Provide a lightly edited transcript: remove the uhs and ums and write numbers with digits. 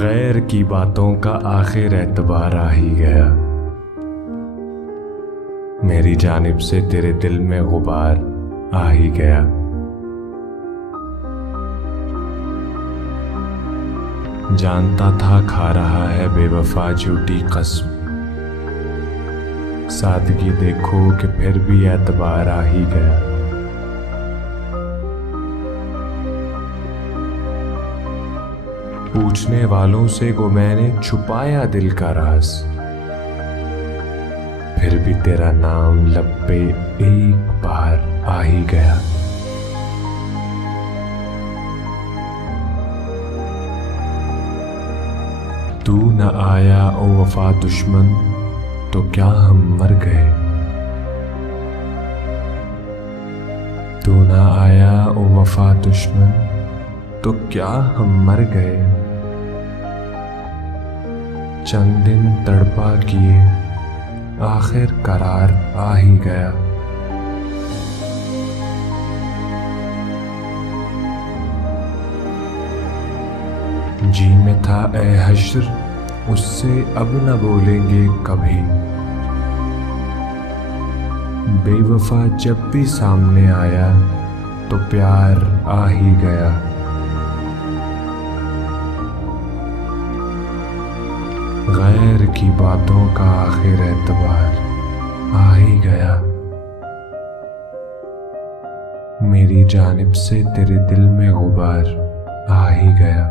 गैर की बातों का आखिर एतबार आ ही गया। मेरी जानिब से तेरे दिल में गुबार आ ही गया। जानता था खा रहा है बेवफा झूठी कसम, सादगी देखो कि फिर भी एतबार आ ही गया। पूछने वालों से को मैंने छुपाया दिल का राज, फिर भी तेरा नाम लब पे एक बार आ ही गया। तू न आया ओ वफा दुश्मन तो क्या हम मर गए। तू न आया ओ वफा दुश्मन तो क्या हम मर गए। चंद दिन तड़पा किए आखिर करार आ ही गया। जी में था ए हश्र उससे अब न बोलेंगे कभी। बेवफा जब भी सामने आया तो प्यार आ ही गया। गैर की बातों का आखिर एतबार आ ही गया। मेरी जानिब से तेरे दिल में गुबार आ ही गया।